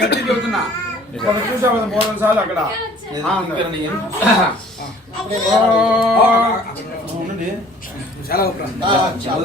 గట్టి చెబుతున్నా ఒక చూసా కదా మూడు సార్లు అక్కడ చాలా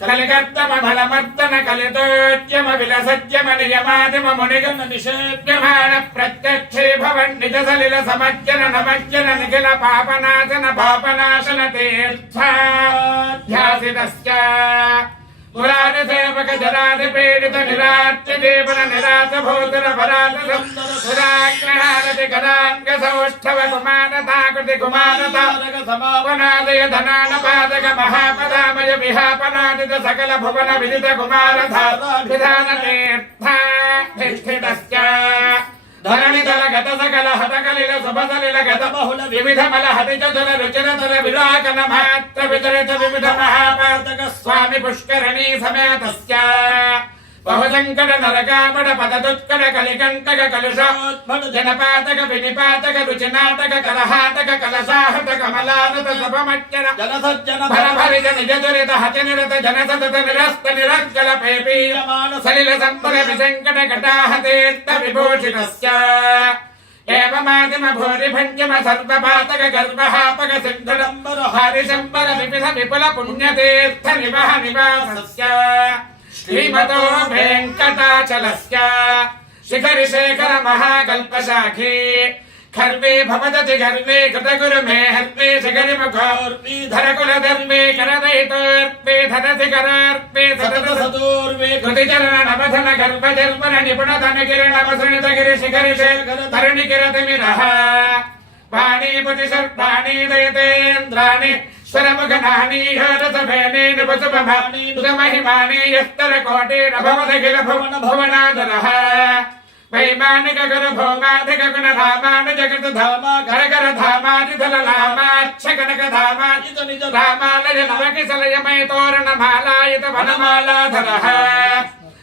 నిధి కలితోద్యమ విలసత్యమ నియమాదిమ మునిగమ నిషేద్యమాణ ప్రత్యక్షే భవన్ నిజ సలిల సమర్జన నమర్జన నిఖిల పాపనాశన పాపనాశన తీర్థాధ్యాసితస్య పురాణ సేవక జరాది పీడిత నిరాత్య దేవన నిరాత భూతుర పరాత సంతర సురాగ్రహారతి గదాంగ సౌష్ఠవ కుమారతాకృతి కుమారత సమాపనాదయ ధనాన పాదక మహాపదామయ విహాపనాదిత సకల భువన విదిత కుమార విధాన తీర్థ ధరణి దళ గత సకల హతకలిల సభసలిల గత బహుళ వివిధ మల హతి చతుర రుచిర తల విరాకన మాత్ర వితరిత వివిధ మహాపాతక స్వామి పుష్కరణీ సమేతస్య బహుశంకట నరకామడ పదదుత్కట కలికంటక కలుషోత్మడు జనపాతక వినిపాతక రుచినాటక కలహాటక కలసాహత కమలానత సభమచ్చన జనసజ్జన భరభరిత నిజ దురిత హతి నిరత జన సతత నిరస్త నిరజ్జల పేపీయమాన సలిల సంపద విసంకట కటాహతేత్త విభూషితస్య ఏవమాదిమ భూరి భంజమ సర్వపాతక గర్భహాపక సిద్ధడంబర హరిశంబర వివిధ విపుల పుణ్యతీర్థ నివహ నివాసస్య श्रीमतो वेङ्कटाचलस्य शिखरिशेखर महाकल्पशाखी खर्वे भवदति गर्वे कृतगुरु मे हर्वे शिखरिमुखौर्वीधरकुलधर्मे धर धरति करार्पे शेखर कृतिचरणमधन किरति निपुणधनकिरणमसृणितगिरिशिखरिशेखर धरणिकिरतिमिरः पाणीपतिशर्पाणी दयतेन्द्राणि చరణ నవధన గర్భ భువన భువనాదరః వైమానిక గురు భౌమాధిక గుణ ధామాన ధామ కర కర కనక ధామాజిత నిజ ధామాలయ నవకి తోరణ మాలాయత వనమాలాధరః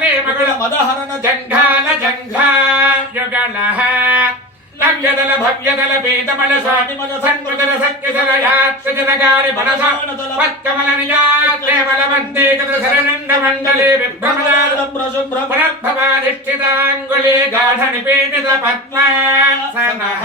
కమలాదర గతమే నవకేధర ప్రతిభాతర పరిపించన కనకాంబర కలితాదర లలితాదర తదాలంబజం పరిపమణి స్తంభ గంభీర్మతం భస్తంభన సమజంభమాన పేపరాంగిగల తదాలం ప్రవతల కదలే మగుళ మదహరణ జంఘాల జంఘాయుగళః నవ్యదల భవ్యదల పీతమల స్వామిమల సన్మృదల సత్యదల యాత్సజనగారి బలస. పక్కమల నియాత్రేవల వందే కృత శరణండ మండలే విభ్రమదాల శుభ్ర పునర్భవాధిష్ఠితాంగుళే గాఢ నిపీడిత పద్మాసనః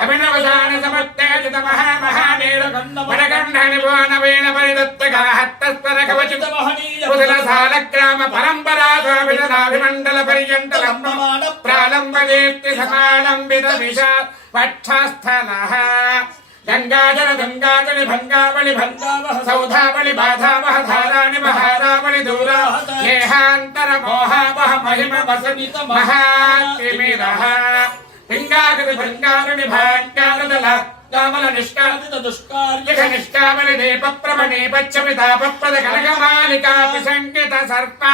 అభినవసాన సమత్తేజిత మహామహానీర వరగండ నిభువన వీణ పరిదత్తగా హస్తస్వర పరంపరా విజనాభిమండల పర్యంత లంబమాన ప్రాలంబదేప్తి సమాలంబిత దిశ పక్షస్థల గంగాజల గంగాజలి భంగావళి భంగావహ సౌధావళి బాధావహ ధారాణి మహారావళి దూరా దేహాంతర మోహావహ మహిమ వసమిత మహాతిమిర పింగాగతి భంగారుని భాగ్యారదల కామల నిష్కాంతిత దుష్కార్య యక నిష్కామలి దీప ప్రమణి పచ్చమి తాపప్రద కనకమాలికా సంకిత సర్ప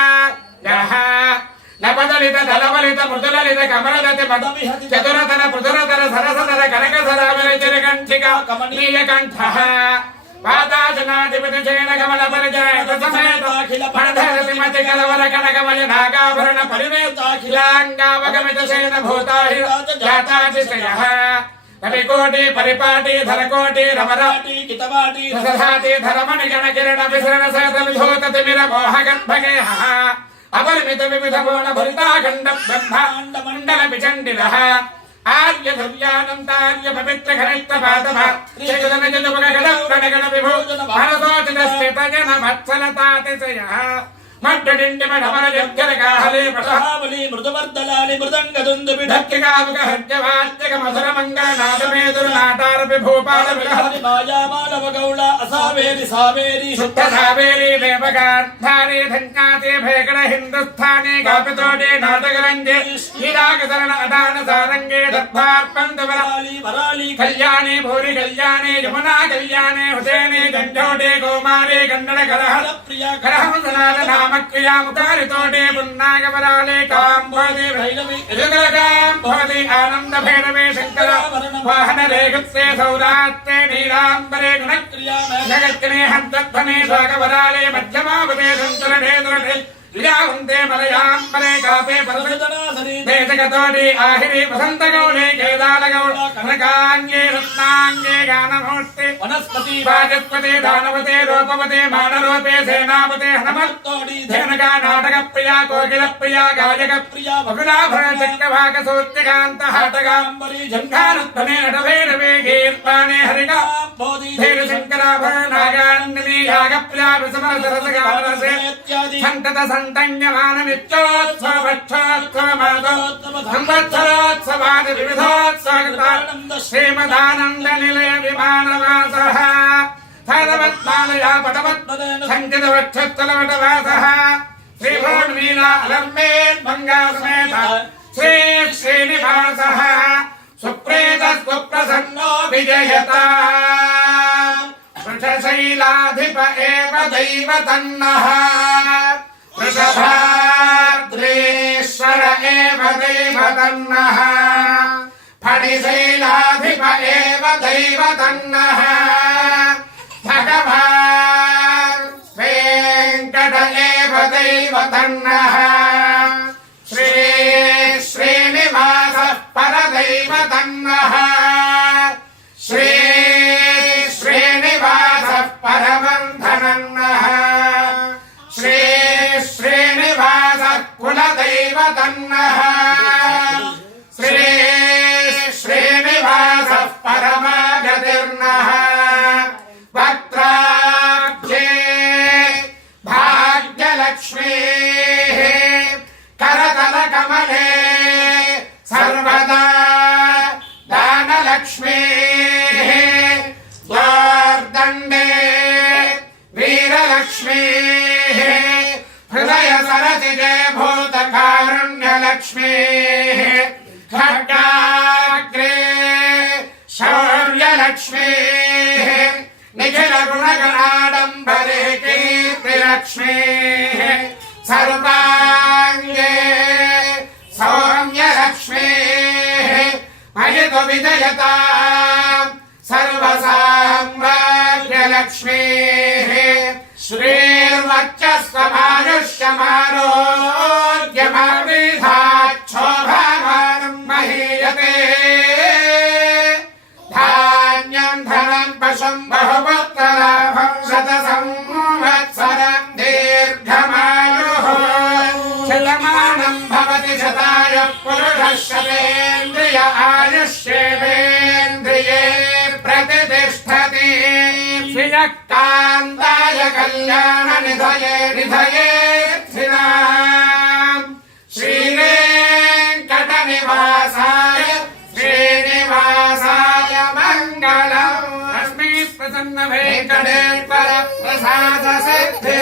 నపదలిత దళవలిత మృదులలిత కమలదతి మద చతురతర పృథురతర సరసతర కనకసర విరచర కంఠిక కమనీయ కంఠ పాదాసనాధిపతి చేన కమల పరిచయ సమేత పరధరతి మతి కలవర కనకమయ నాగాభరణ పరివేతాఖిలాంగావగమిత సేన భూతాహి జాతాతిశయ కవికోటి పరిపాటి ధరకోటి రమరా వాటి కితవాటి ససాతి ధరమణి గణ కిరణ విసరణ సహత విధోత తిమిర మోహ గర్భగే అపరిమిత వివిధ మూల భరితాఖండ బ్రహ్మాండ మండల విచండిల ఆర్య ధవ్యానంతార్య పవిత్ర ఘనిష్ట పాదభ మడ్డడిండి మఢమర జగ్గర కాహలే పట మహాబలి మృదువర్ధలాలి మృదంగ దుందుబి ఢక్కిగాముక హర్జవాద్యక మధుర మంగళ నాదమేదురు నాటారపి భూపాల విలహ ధరి మాయా మానవ గౌళ అసావేరి సావేరి శుద్ధ సావేరి వేపగాంధారి ధన్యాతి భేకడ హిందుస్థానే కాపితోటి నాటకరంజే శ్రీరాగసరణ అదాన సారంగే దత్తార్పంతవర వరాలి వరాలి కళ్యాణి భూరి కళ్యాణి యమునా కళ్యాణి హుసేని గంజోటి కౌమారి గండన కలహ ప్రియ నామక్రియాముకారితోటి పున్నాగవరాలే కాంబోది భైరవి ఎదుగలగాంబోది ఆనంద భైరవే శంకర వాహన రేఖత్సే సౌరాత్తే నీలాంబరే గుణ క్రియా జగత్కనే హంతధ్వనే భాగవరాలే మధ్యమావదే సంచలనే దురటే प्रियावन्ते मलयाम्बरे कापे परसजनासने देशगतोडि आहिरि वसन्तगौणे केदालगौण कनकाङ्गे रत्नाङ्गे गानमूर्ते वनस्पति वाचस्पते दानवते रूपवते मानरूपे सेनापते हनुमर्तोडि धेनका नाटकप्रिया कोकिलप्रिया गायकप्रिया वकुलाभरणचक्रभागसूर्यकान्तहाटकाम्बरी झङ्घारुत्थमे नटभैरवे गीर्पाणे हरिका बोधिधैर्शङ्कराभरणागाण्डिनी यागप्रिया विसमरसरसगानसे సంతత సంవత్సరోత్సవాది శ్రీమదానంద నిలయ విమానవాస ధనవత్మాలయా పటవత్ శ్రీ శ్రీనివాస. విజయత. వృషశైలాధిప ఏవ తన్నః వృషభాద్రీశ్వర ఏవ దైవ తన్నః ఫణిశైలాధిప ఏవ దైవ తన్నః భగవాన్ कुलदैवतन्नः श्री श्रीनिवासः परमागतिर्नः। वक्त्राभ्ये भाग्यलक्ष्मीः। करतलकमले सर्वदा दानलक्ष्मी। लक्ष्मीः खड्गाग्रे शौर्यलक्ष्मीः निखिलगुणगणाडम्बरे कीर्तिलक्ष्मीः सर्वाङ्गे सौम्यलक्ष्मीः मयितु विजयताम् सर्वसाम्राज्यलक्ष्मीः श्रीर्वक्षस्वमायुष्यमानो कान्ताय कल्याणनिधये निधये श्रीवेङ्कटनिवासाय श्रीनिवासाय मङ्गलम् अस्मि प्रसन्न वेङ्कटेश्वर प्रसाद सिद्धिरस्तु